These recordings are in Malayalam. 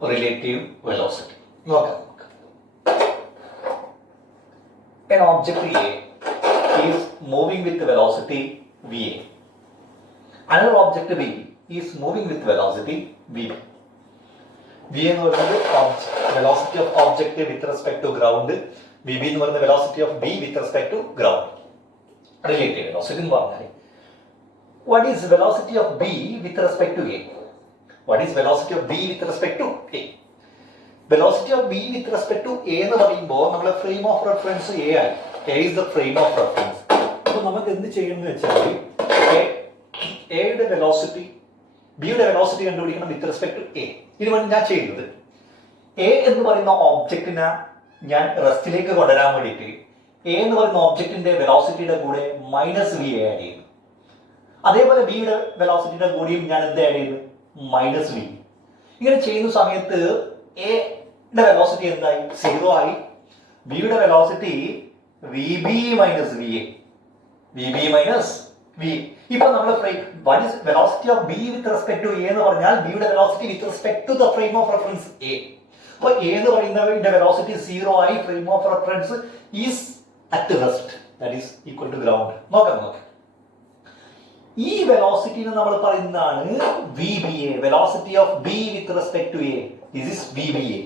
relative velocity. നോക്കാം. An object A is moving with velocity VA. Another object B is moving with velocity VB. V എന്ന് പറയുന്നത് velocity of object with respect to ground. VB എന്ന് പറയുന്നത് velocity of B with respect to ground. Relative velocity എന്ന് പറഞ്ഞാൽ what is velocity of B with respect to A? What is velocity of B with respect to A? Velocity of B with respect to A എന്ന് പറയുമ്പോൾ നമ്മുടെ ഫ്രെയിം ഓഫ് റെഫറൻസ് A ആയി. A is the frame of reference. അപ്പോൾ നമുക്ക് എന്ത് ചെയ്യുമെന്ന് വെച്ചാൽ എയുടെ വെലോസിറ്റി ബിയുടെ വെലോസിറ്റി കണ്ടുപിടിക്കണം വിത്ത് റെസ്പെക്ട് ടു എ. ഇതിനു വേണ്ടി ഞാൻ ചെയ്യുന്നത് എ എന്ന് പറയുന്ന ഓബ്ജക്റ്റിനെ ഞാൻ റെസ്റ്റിലേക്ക് കൊണ്ടുവരാൻ വേണ്ടിയിട്ട് എ എന്ന് പറയുന്ന ഓബ്ജക്റ്റിന്റെ വെലോസിറ്റിയുടെ കൂടെ മൈനസ് വി ആഡ് ചെയ്യുന്നു. അതേപോലെ ബിയുടെ വെലോസിറ്റിയുടെ കൂടെയും ഞാൻ എന്ത് ആഡ് ചെയ്യുന്നു? Minus V. ഇങ്ങനെ ചെയ്യുന്ന സമയത്ത് എയുടെ വെലോസിറ്റി എന്തായി? 0 ആയി. ബിയുടെ velocity V B minus V A. V B minus V. ഇപ്പൊ നമ്മൾ what is velocity of B with respect to A എന്ന് പറഞ്ഞാൽ ബിയുടെ velocity with respect to the frame of reference A. അപ്പോൾ A എന്ന് പറയുന്നതിന്റെ വെലോസിറ്റി 0 ആയി. Frame of reference is at rest, that is equal to ground. നോക്കാം. ഈ വെലോസിറ്റിനെ നമ്മൾ പറയുന്നതാണ് VBA, velocity of B with respect to A. This is VBA.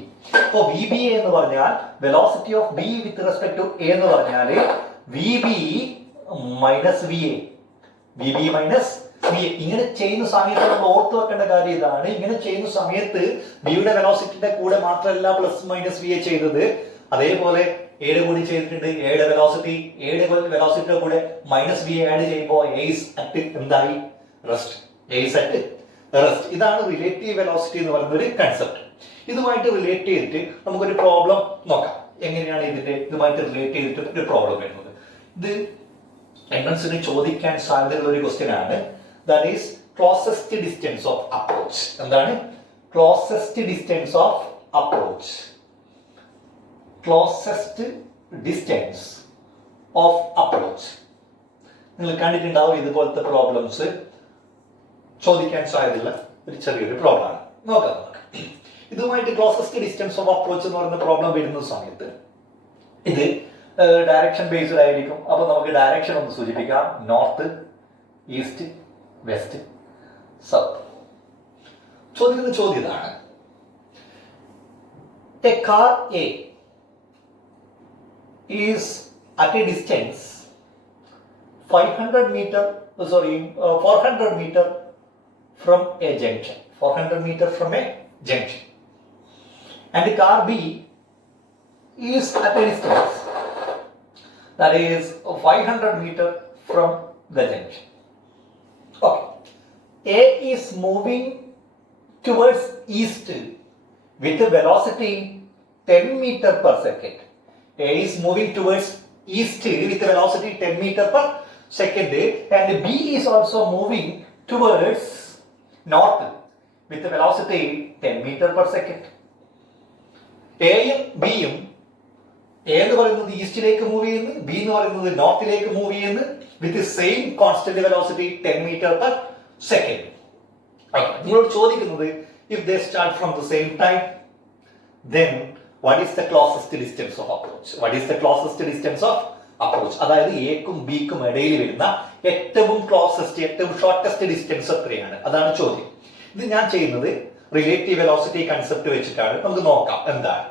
അപ്പോൾ VBA എന്ന് പറഞ്ഞാൽ velocity of B with respect to A എന്ന് പറഞ്ഞാൽ VB minus VA. VB minus VA. ഇങ്ങനെ ചെയ്യുന്ന സമയത്ത് നമ്മൾ ഓർത്ത് വെക്കേണ്ട കാര്യം ഇതാണ്. ഇങ്ങനെ ചെയ്യുന്ന സമയത്ത് ബിയുടെ വെലോസിറ്റിയുടെ കൂടെ മാത്രമല്ല പ്ലസ് മൈനസ് VA ചെയ്തത്, അതേപോലെ എയുടെ കൂടി ചെയ്തിട്ടുണ്ട്. എയുടെ വെലോസിറ്റിയുടെ കൂടെ മൈനസ് VA ആഡ് ചെയ്യുമ്പോൾ A is at എന്തായി? Rest. A is at rest. ഇതാണ് റിലേറ്റീവ് വെലോസിറ്റി എന്ന് പറയുന്ന ഒരു കൺസെപ്റ്റ്. ഇതുമായിട്ട് റിലേറ്റ് ചെയ്തിട്ട് നമുക്കൊരു പ്രോബ്ലം നോക്കാം. എങ്ങനെയാണ് ഇതുമായിട്ട് റിലേറ്റ് ചെയ്തിട്ട് ഒരു പ്രോബ്ലം വരുന്നത്? ഇത് എൻട്രൻസിന് ചോദിക്കാൻ സാധ്യതയുള്ള ഒരു ക്വസ്റ്റ്യൻ ആണ്. That is closest distance of approach. എന്താണ്? Closest distance of approach. Closest distance of approach. നിങ്ങൾ കണ്ടിട്ടുണ്ടാവും ഇതുപോലത്തെ പ്രോബ്ലംസ് ചോദിക്കാൻ സാധ്യതയുള്ള ഒരു ചെറിയൊരു പ്രോബ്ലമാണ്. നോക്കാം. ഇതുമായിട്ട് ക്ലോസസ്റ്റ് ഡിസ്റ്റൻസ് ഓഫ് അപ്രോച്ച് എന്ന് പറയുന്ന പ്രോബ്ലം വരുന്ന സമയത്ത് ഇത് ഡയറക്ഷൻ ബേസ്ഡ് ആയിരിക്കും. അപ്പൊ നമുക്ക് ഡയറക്ഷൻ ഒന്ന് സൂചിപ്പിക്കാം. North, east, west, south. ചോദിക്കുന്ന ചോദ്യം ഇതാണ്. A car A is at a distance 400 meter from a junction. 400 meter from a junction. And the car B is at a distance that is 500 meter from the junction. Okay. A is moving towards east with a velocity 10 meter per second. A is moving towards east with a velocity 10 meter per second, and B is also moving towards north with a velocity 10 meter per second. A യും B യും A എന്ന് പറയുന്നത് ഈസ്റ്റിലേക്ക് മൂവ് ചെയ്യുന്നു, B എന്ന് പറയുന്നത് നോർത്തിലേക്ക് മൂവ് ചെയ്യുന്നു with same constant velocity 10 meter per second. നിങ്ങളോട് ചോദിക്കുന്നത് if they start from the same time, then what is the closest distance of approach? What is the closest distance of approach? അതായത് എക്കും ബിക്കും ഇടയിൽ വരുന്ന ഏറ്റവും ഷോർട്ടസ്റ്റ് ഡിസ്റ്റൻസ് എത്രയാണ്? അതാണ് ചോദ്യം. ഇത് ഞാൻ ചെയ്യുന്നത് റിലേറ്റീവ് വെലോസിറ്റി കൺസെപ്റ്റ് വെച്ചിട്ടാണ്. നമുക്ക് നോക്കാം എന്താണ്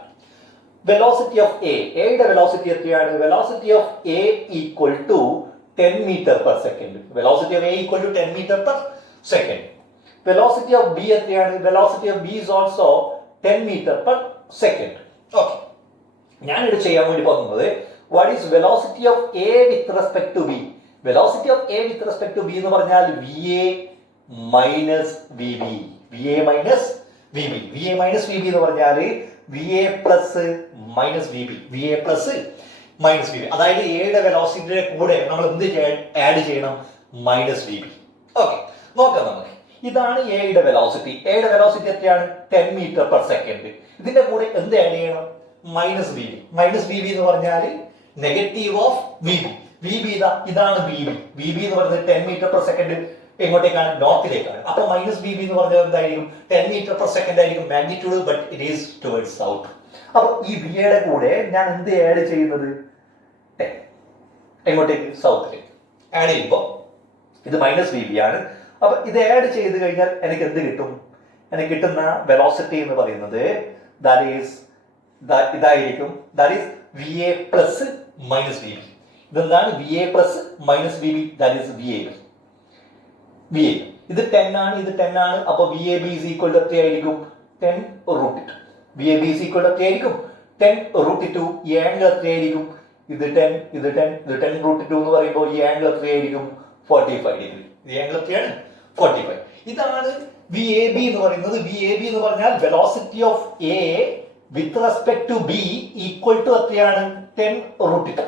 വെലോസിറ്റി ഓഫ് എയുടെ വെലോസിറ്റി എത്രയാണ്? Velocity of A equal to 10 meter per second. Velocity of A equal to 10 meter per second. Velocity of B എത്രയാണ്? Velocity of B is also 10 meter per second. Okay, ഞാനിവിടെ ചെയ്യാൻ വേണ്ടി പോകുന്നത് what is velocity of A with respect to B. Velocity of A with respect to B എന്ന് പറഞ്ഞാൽ V A minus V B. V A minus V B. V A minus V B എന്ന് പറഞ്ഞാൽ V A plus minus V B. V A plus minus V B. അതായത് എയുടെ വെലോസിറ്റിയുടെ കൂടെ നമ്മൾ എന്ത് ആഡ് ചെയ്യണം? Minus V B. ഓക്കെ, നോക്കാം നമുക്ക്. ഇതാണ് എയുടെ വെലോസിറ്റി. എയുടെ വെലോസിറ്റി എത്രയാണ്? 10 meter per second. ഇതിന്റെ കൂടെ എന്ത് ആഡ് ചെയ്യണം? Minus V B. Minus V B എന്ന് പറഞ്ഞാൽ negative of V B. V B ഇതാണ് വി ബി. വി ബി എന്ന് പറയുന്നത് 10 meter per second എങ്ങോട്ടേക്കാണ്? നോർത്തിലേക്കാണ്. അപ്പൊ മൈനസ് ബി ബി എന്ന് പറഞ്ഞാൽ എന്തായിരിക്കും? 10 മീറ്റർ പെർ സെക്കൻഡ് ആയിരിക്കും magnitude, but it is towards south. അപ്പൊ ഈ ബി യുടെ കൂടെ ഞാൻ എന്ത് ആഡ് ചെയ്യുന്നത്? 10 എങ്ങോട്ടേക്ക്? സൗത്തിലേക്ക് ആഡ് ചെയ്യുമ്പോൾ ഇത് മൈനസ് ബി ബി ആണ്. അപ്പൊ ഇത് ആഡ് ചെയ്ത് കഴിഞ്ഞാൽ എനിക്ക് എന്ത് കിട്ടും? എനിക്ക് കിട്ടുന്ന വെലോസിറ്റി എന്ന് പറയുന്നത് ഇതായിരിക്കും. That is V A plus minus B B. ഇതെന്താണ്? V A plus minus B B, that is V A. V A ഇത് 10 ആണ്, ഇത് 10 ആണ്. അപ്പൊ V A B is equal to എത്രയായിരിക്കും? 10 root 2. V A B is equal to എത്രയായിരിക്കും? 10 റൂട്ട് 2. ഈ ആംഗിൾ എത്രയായിരിക്കും? ഇത് 10, ഇത് 10, ഇത് 10 റൂട്ട് 2 എന്ന് പറയുമ്പോൾ ഈ ആംഗിൾ എത്രയായിരിക്കും? 45 ഡിഗ്രി. ഈ ആംഗിൾ എത്രയാണ്? 45. ഇതാണ് വി എ ബി എന്ന് പറയുന്നത്. വി എ ബി എന്ന് പറഞ്ഞാൽ velocity of A with respect to B equal to എത്രയാണ്? 10 റൂട്ട് 2.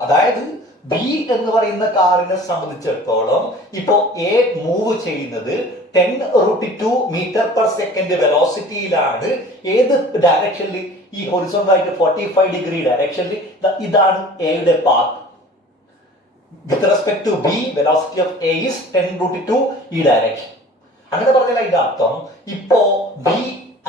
അതായത് ബി എന്ന് പറയുന്ന കാറിനെ സംബന്ധിച്ചിടത്തോളം ഇപ്പോ എ മൂവ് ചെയ്യുന്നത് 10 റൂട്ട് 2 മീറ്റർ പെർ സെക്കൻഡ് വെലോസിറ്റിയിലാണ്. ഏത് ഡയറക്ഷനിൽ? ഈ ഹൊറിസോണ്ടൽ ആയിട്ട് 45 ഡിഗ്രി ഡയറക്ഷനിൽ. ഇതാണ് എയുടെ path. With respect to B velocity of A is 10 root 2 ഈ ഡയറക്ഷൻ. അങ്ങനെ പറഞ്ഞാൽ അതിന്റെ അർത്ഥം ഇപ്പോ B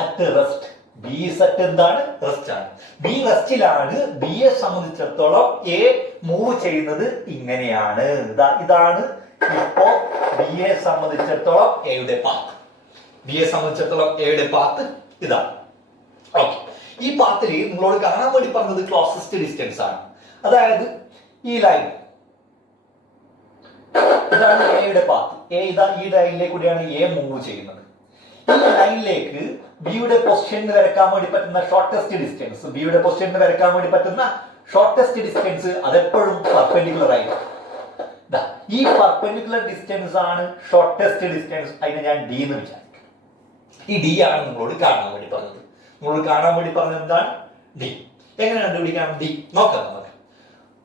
at rest. B set എന്താണ്? റെസ്റ്റ് ആണ്. ബി റെസ്റ്റിലാണ്. ബിയെ സംബന്ധിച്ചിടത്തോളം എ മൂവ് ചെയ്യുന്നത് ഇങ്ങനെയാണ്. ഇതാണ് ഇപ്പോ ബിയെ സംബന്ധിച്ചിടത്തോളം എയുടെ പാത്ത്. ബിയെ സംബന്ധിച്ചിടത്തോളം എയുടെ പാത്ത് ഇതാണ്. ഓക്കെ, ഈ പാത്തിൽ നിങ്ങളോട് കാണാൻ വേണ്ടി പറഞ്ഞത് ക്ലോസസ്റ്റ് ഡിസ്റ്റൻസ് ആണ്. അതായത് ഈ ലൈൻ ഇതാണ് എയുടെ പാത്ത്. എ ഇതാ ഈ ലൈനിലേക്ക് കൂടിയാണ് എ മൂവ് ചെയ്യുന്നത്. ഈ ലൈനിലേക്ക് ബിയുടെ പൊസിഷനിൽ വരക്കാൻ വേണ്ടി പറ്റുന്ന ഷോർട്ടസ്റ്റ് ഡിസ്റ്റൻസ്, ബിയുടെ പൊസിഷനിൽ വരക്കാൻ വേണ്ടി പറ്റുന്ന ഷോർട്ടസ്റ്റ് ഡിസ്റ്റൻസ് അതെപ്പോഴും പെർപെൻഡിക്കുലർ ആയിരിക്കും. ഈ പെർപെൻഡിക്കുലർ ഡിസ്റ്റൻസ് ആണ് ഷോർട്ടസ്റ്റ് ഡിസ്റ്റൻസ്. അതിനെ ഞാൻ ഡി എന്ന് വിചാരിക്കും. ഈ ഡി ആണ് നിങ്ങളോട് കാണാൻ വേണ്ടി പറഞ്ഞത്. നിങ്ങളോട് കാണാൻ വേണ്ടി പറഞ്ഞത് എന്താണ്? ഡി. എങ്ങനെ കണ്ടുപിടിക്കാം? ഡി നോക്കാം നമുക്ക്.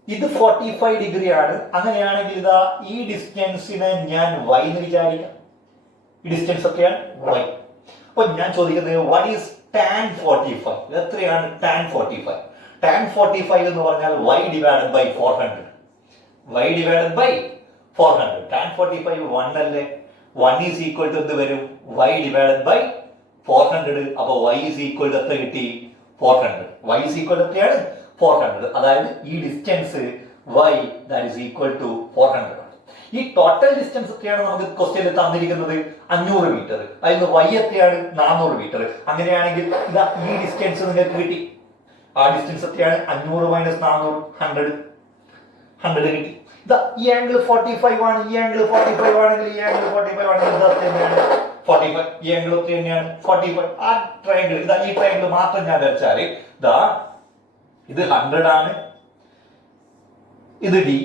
ഇത് 45 ഡിഗ്രി ആണ്. അങ്ങനെയാണെങ്കിൽ ഇതാ ഈ ഡിസ്റ്റൻസിനെ ഞാൻ y എന്ന് വിചാരിക്കാം. ഈ ഡിസ്റ്റൻസ് ഒക്കെയാണ് y. അപ്പൊ ഞാൻ ചോദിക്കുന്നത് what is tan 45? എത്രയാണ് tan 45? tan 45 എന്ന് പറഞ്ഞാൽ y divided by 400. y divided by 400. tan 45 1 അല്ലേ? 1 is equal to എന്ത് വരും? y divided by 400. അപ്പൊ y is equal to എത്ര കിട്ടി? 400. y is equal to എത്രയാണ്? 400. അതായത് ഈ distance y that is equal to 400 ആണ്. ഈ ടോട്ടൽ ഡിസ്റ്റൻസ് എത്രയാണ് നമുക്ക് ക്വസ്റ്റ്യനിൽ തന്നിരിക്കുന്നത്? 500 മീറ്റർ. അതിന് y എത്രയാണ്? 400 മീറ്റർ. അങ്ങനെയാണെങ്കിൽ ഇതാ ഈ ഡിസ്റ്റൻസ് നിങ്ങൾക്ക് കിട്ടി. ആ ഡിസ്റ്റൻസ് എത്രയാണ്? 500 മൈനസ് 400 100 കിട്ടി. ഇതാ ഈ ആംഗിൾ 45 ആണ്. ഈ ആംഗിൾ 45 ആണെങ്കിൽ ഈ ആംഗിൾ 45 ആണെങ്കിൽ ഇത് തന്നെയാണ് 45. ഈ ആംഗിൾ തന്നെയാണ് 45. ആ ട്രയാംഗിൾ ഇതാ ഈ ട്രയാംഗിൾ മാത്രം ഞാൻ വരച്ചാൽ ഇതാ ഇത് 100 ആണ്. ഇത് ഡി.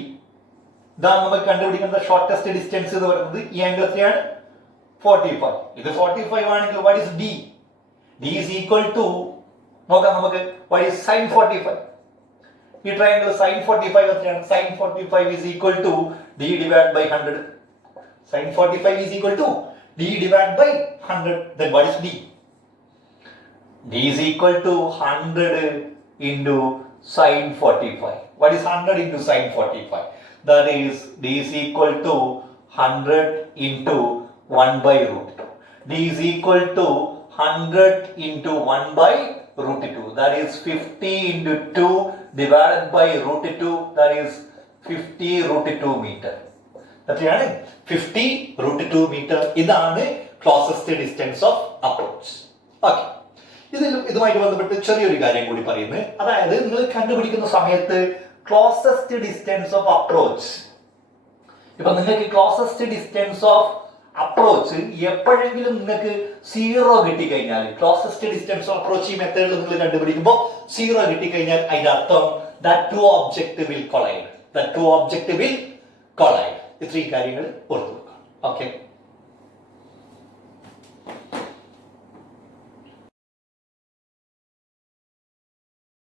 ഇതാണ് നമുക്ക് കണ്ടുപിടിക്കുന്ന ഷോർട്ടസ്റ്റ് ഡിസ്റ്റൻസ് എന്ന് പറയുന്നത്. ഈ ആംഗിൾ എത്രയാണ്? 45. ഇത് 45 ആണെങ്കിൽ what is d? d is equal to നോക്കാം നമുക്ക്. what is sin 45? ഈ ട്രയാംഗിൾ sin 45 എത്രയാണ്? sin 45 is equal to d divided by 100. sin 45 is equal to d divided by 100. Then what is d? d is equal to 100 into sin 45. What is 100 into sin 45? That is d is equal to 100 into 1 by root 2. d is equal to 100 into 1 by root 2. That is 50 into 2 divided by root 2. That is 50 root 2 meter. എത്രയാണ്? 50 root 2 meter. ഇതാണ് closest distance of approach. Okay. ഇതുമായിട്ട് ബന്ധപ്പെട്ട് ചെറിയൊരു കാര്യം കൂടി പറയുന്നത്. അതായത് നിങ്ങൾ കണ്ടുപിടിക്കുന്ന സമയത്ത് ക്ലോസസ്റ്റ് ഡിസ്റ്റൻസ് ഓഫ് അപ്രോച്ച്, ഇപ്പൊ നിങ്ങൾക്ക് ക്ലോസസ്റ്റ് ഡിസ്റ്റൻസ് ഓഫ് അപ്രോച്ച് എപ്പോഴെങ്കിലും നിങ്ങൾക്ക് 0 കിട്ടിക്കഴിഞ്ഞാൽ, ക്ലോസസ്റ്റ് ഡിസ്റ്റൻസ് ഓഫ് അപ്രോച്ച് ഈ മെത്തേഡിൽ നിങ്ങൾ കണ്ടുപിടിക്കുമ്പോൾ 0 കിട്ടിക്കഴിഞ്ഞാൽ അതിന്റെ അർത്ഥം that two object will collide. ഇത്രയും കാര്യങ്ങൾ ഓർത്തു വെക്കാം. ഓക്കെ.